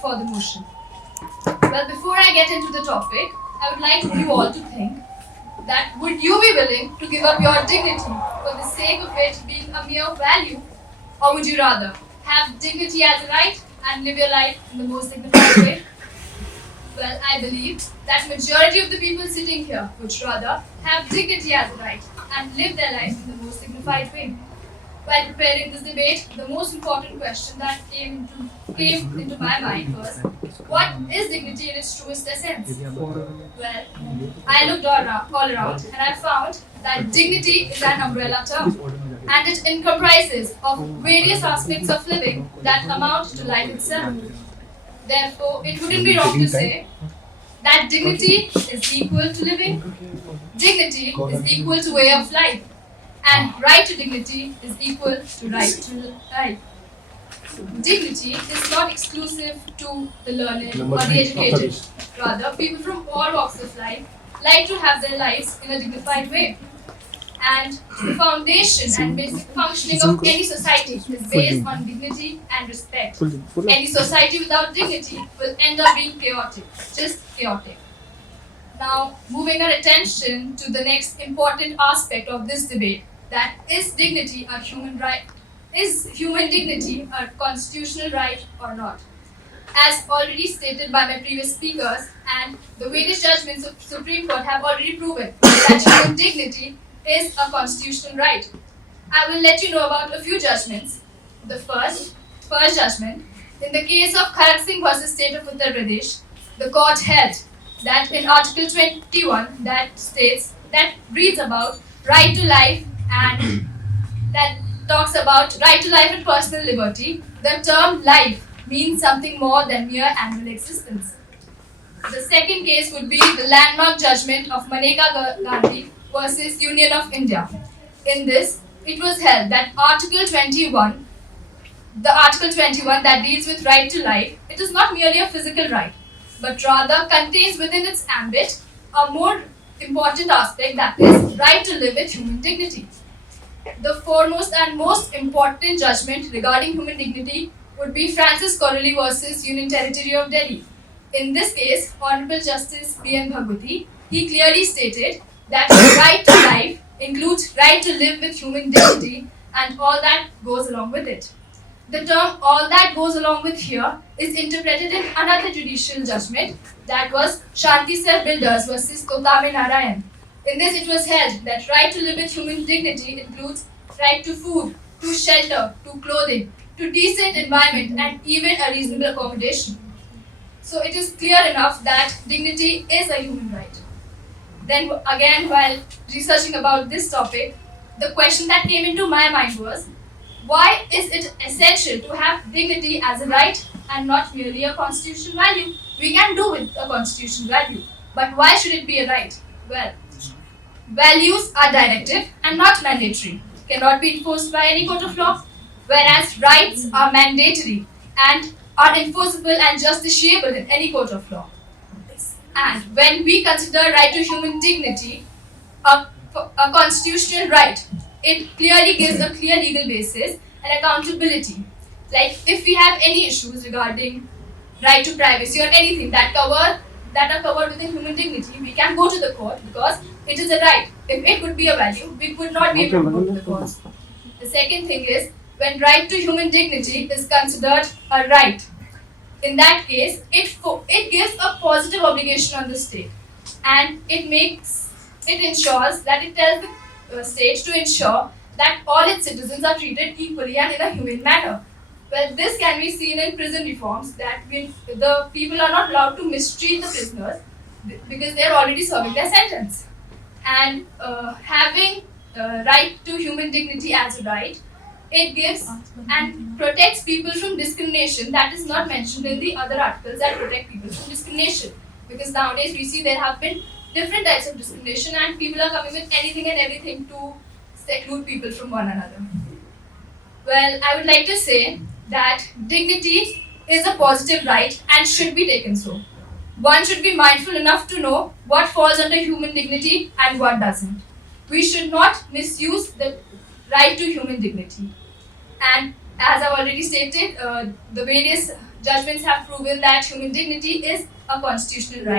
for the motion. Well, before I get into the topic, I would like you all to think that would you be willing to give up your dignity for the sake of it being a mere value, or would you rather have dignity as a right and live your life in the most dignified way? Well, I believe that majority of the people sitting here would rather have dignity as a right and live their life in the most dignified way. While preparing this debate, the most important question that came into my mind was, what is dignity in its truest essence? Well, I looked all around and I found that dignity is an umbrella term and it comprises of various aspects of living that amount to life itself. Therefore, it wouldn't be wrong to say that dignity is equal to living, dignity is equal to way of life, and right to dignity is equal to right to life. Dignity is not exclusive to the learned or the educated. Rather, people from all walks of life like to have their lives in a dignified way. And the foundation and basic functioning of any society is based on dignity and respect. Any society without dignity will end up being chaotic, just chaotic. Now, moving our attention to the next important aspect of this debate, that is dignity a human right? Is human dignity a constitutional right or not? As already stated by my previous speakers, and the various judgments of Supreme Court have already proven that human dignity is a constitutional right. I will let you know about a few judgments. The first judgment, in the case of Kharak Singh versus State of Uttar Pradesh, the court held that in Article 21 that reads about right to life and that talks about right to life and personal liberty, the term life means something more than mere animal existence. The second case would be the landmark judgment of Maneka Gandhi versus Union of India. In this, it was held that Article 21, the Article 21 that deals with right to life, it is not merely a physical right, but rather contains within its ambit a more important aspect, that is right to live with human dignity. The foremost and most important judgment regarding human dignity would be Francis Corelli versus Union Territory of Delhi. In this case, Honorable Justice B.N. Bhagwati, he clearly stated that right to life includes right to live with human dignity and all that goes along with it. The term all that goes along with here is interpreted in another judicial judgment, that was Shanti Self Builders versus Kotame Narayan. In this, it was held that right to live with human dignity includes right to food, to shelter, to clothing, to decent environment, and even a reasonable accommodation. So it is clear enough that dignity is a human right. Then again, while researching about this topic, the question that came into my mind was, why is it essential to have dignity as a right and not merely a constitutional value? We can do with a constitutional value, but why should it be a right? Well, values are directive and not mandatory, cannot be enforced by any court of law, whereas rights are mandatory and are enforceable and justiciable in any court of law. And when we consider right to human dignity a constitutional right, it clearly gives a clear legal basis and accountability. Like if we have any issues regarding right to privacy or anything that are covered within human dignity, we can go to the court because it is a right. If it would be a value, we would not be able to go to the courts. The second thing is, when right to human dignity is considered a right, in that case, it gives a positive obligation on the state, and it ensures that it tells the state to ensure that all its citizens are treated equally and in a humane manner. Well, this can be seen in prison reforms, that the people are not allowed to mistreat the prisoners because they are already serving their sentence. And having right to human dignity as a right, it gives and protects people from discrimination that is not mentioned in the other articles that protect people from discrimination. Because nowadays we see there have been different types of discrimination and people are coming with anything and everything to seclude people from one another. Well, I would like to say that dignity is a positive right and should be taken so. One should be mindful enough to know what falls under human dignity and what doesn't. We should not misuse the right to human dignity. And as I've already stated, the various Judgments have proven that human dignity is a constitutional right.